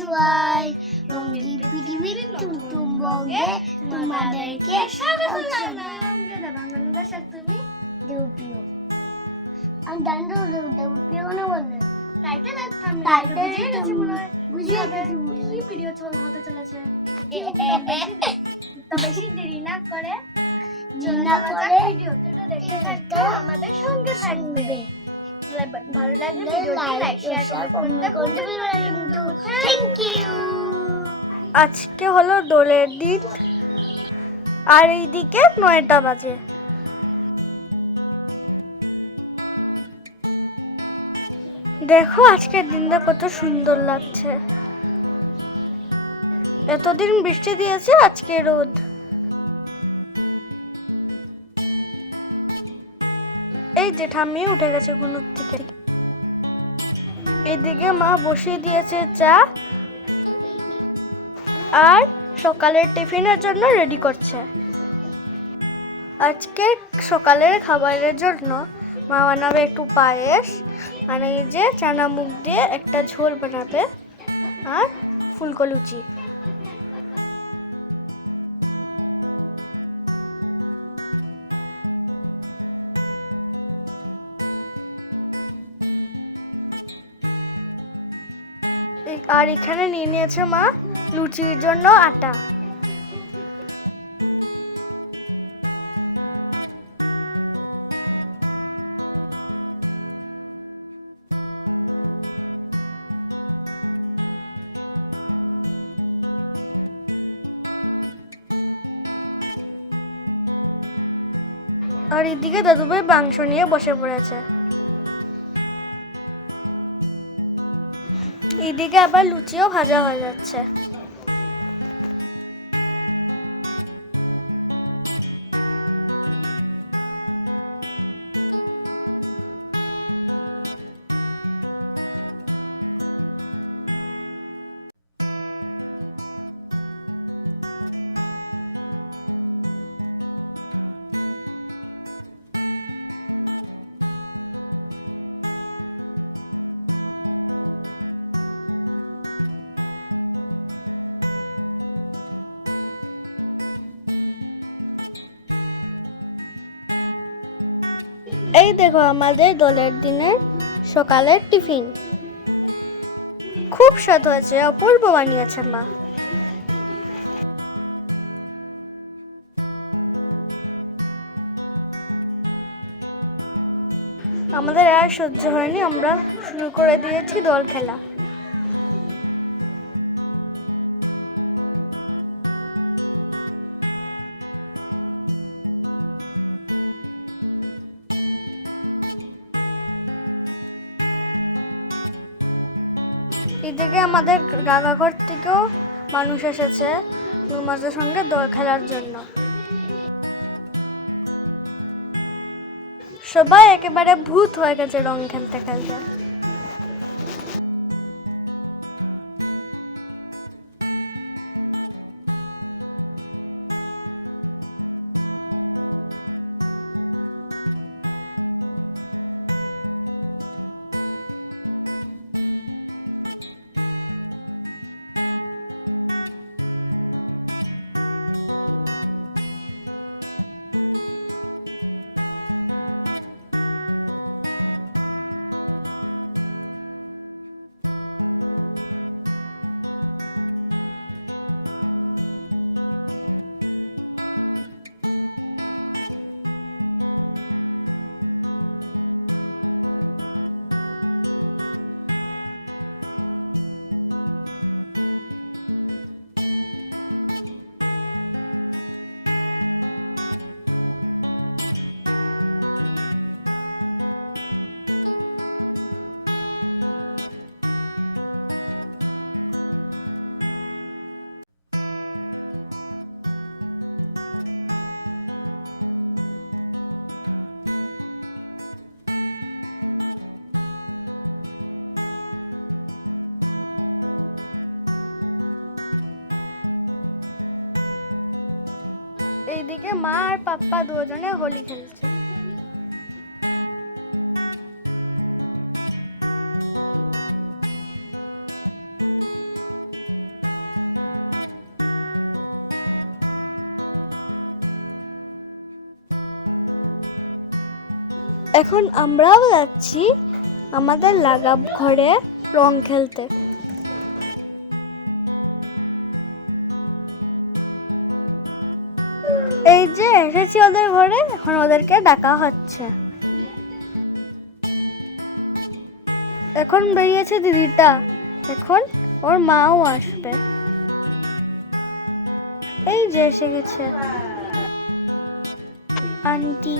সবাই রঙিন পৃথিবীর নতুন রঙে তোমাদেরকে স্বাগত জানাই। আজকে হলো দোলের দিন, আর এইদিকে 9টা বাজে। দেখো আজকের দিনটা কত সুন্দর লাগছে। এতদিন বৃষ্টি দিয়েছে, আজকে রোদ। এই যে ঠাম্মি উঠে গেছে ঘুম থেকে। এদিকে মা বসিয়ে দিয়েছে চা, আর সকালের টিফিনের জন্য রেডি করছে। আজকে সকালের খাবারের জন্য মা বানাবে একটু পায়েস, আর এই যে চানা মুগ দিয়ে একটা ঝোল বানাবে, আর ফুলকো লুচি। আর এখানে নিয়ে নিয়েছে মা লুচির জন্য আটা। আর এদিকে দাদুভাই মাংস নিয়ে বসে পড়েছে। এদিকে আবার লুচিও ভাজা হয়ে যাচ্ছে। এই দেখো আমাদের দোলের দিনের সকালের টিফিন। খুব স্বাদ হয়েছে, অপূর্ব বানিয়েছে মা। আমাদের আর সহ্য হয়নি, আমরা শুরু করে দিয়েছি দোল খেলা। এদিকে আমাদের কাকাঘর থেকেও মানুষ এসেছে আমাদের সঙ্গে দোল খেলার জন্য। সবাই একেবারে ভূত হয়ে গেছে রং খেলতে খেলতে। মা আর পাপ্পা দুজনে হোলি খেলছে। এখন আমরাও যাচ্ছি আমাদের লাগাব ঘরে রং খেলতে। এই যে এসেছি ওদের ঘরে, এখন ওদেরকে ডাকা হচ্ছে। এখন বেরিয়েছে দিদিটা, এখন ওর মাও আসবে। এই যে এসে গেছে আন্টি।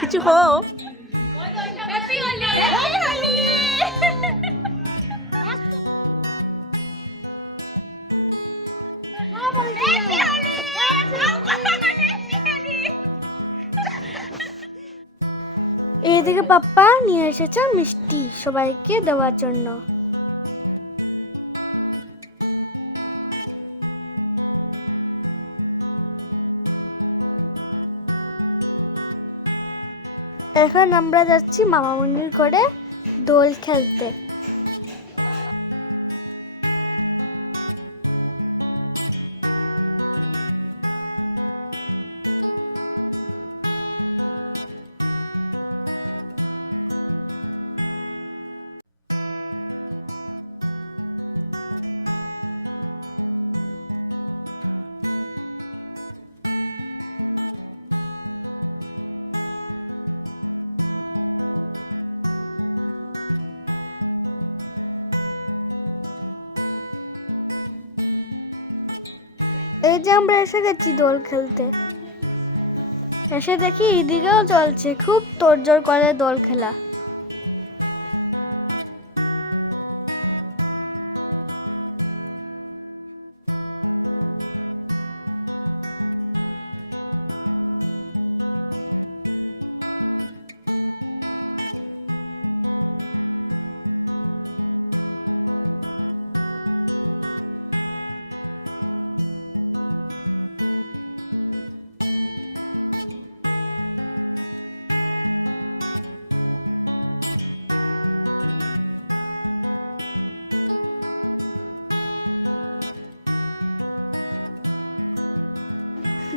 কিছু হোক। এইদিকে পাপ্পা নিয়ে এসেছে মিষ্টি সবাইকে দেওয়ার জন্য। এখন আমরা যাচ্ছি মামামুনির ঘরে দোল খেলতে। এই যে আমরা এসে গেছি দোল খেলতে। এসে দেখি এদিকেও চলছে, খুব তোড়জোড় করে দোল খেলা।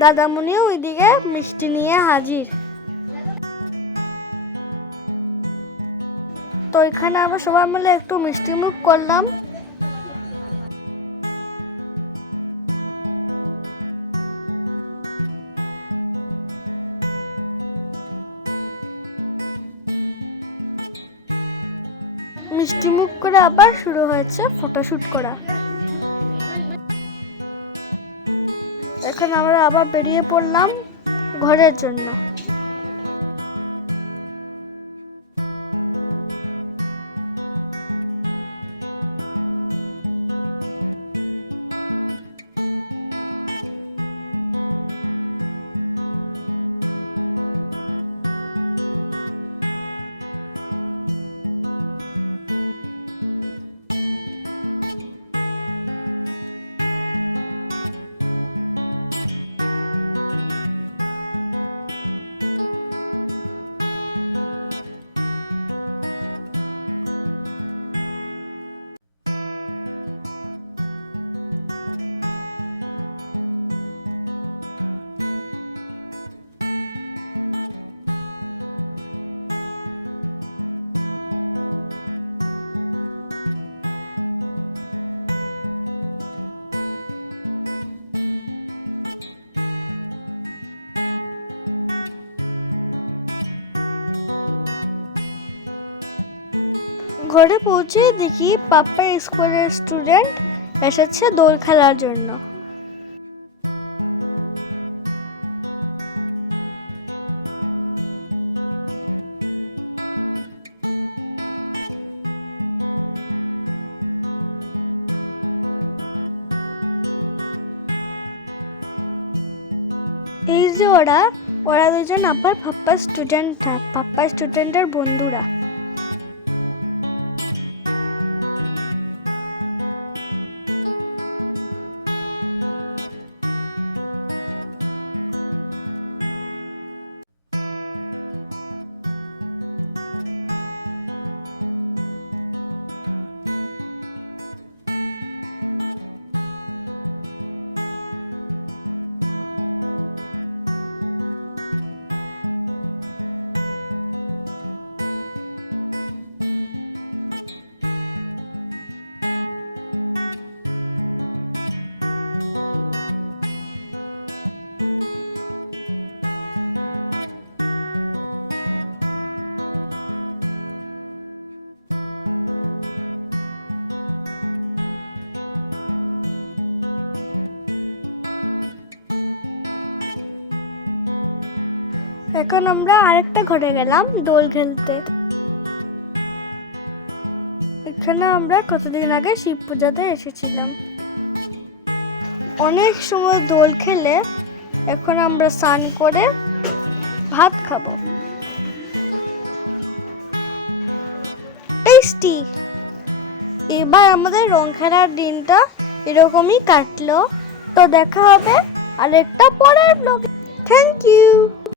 দাদামুনিও ওইদিকে মিষ্টি নিয়ে হাজির। তো এখানে আমরা সবাই মিলে একটু মিষ্টি মুখ করলাম। মিষ্টি মুখ করে আবার শুরু হয়েছে ফটোশুট করা। এখন আমরা আবার বেরিয়ে পড়লাম ঘরের জন্য। ঘরে পৌঁছে দেখি পাপ্পার স্কুলের স্টুডেন্ট এসেছে দোল খেলার জন্য। এই যে ওরা দুজন আবার পাপ্পার স্টুডেন্টের বন্ধুরা। এখন আমরা আরেকটা ঘরে গেলাম দোল খেলতে। এখানে আমরা কতদিন আগে শিব পূজাতে এসেছিলাম। অনেক সময় দোল খেলে এখন আমরা স্নান করে ভাত খাবো। টেস্টি। এবার আমাদের রং খেলার দিনটা এরকমই কাটলো। তো দেখা হবে আরেকটা পরের ব্লগে। Thank you.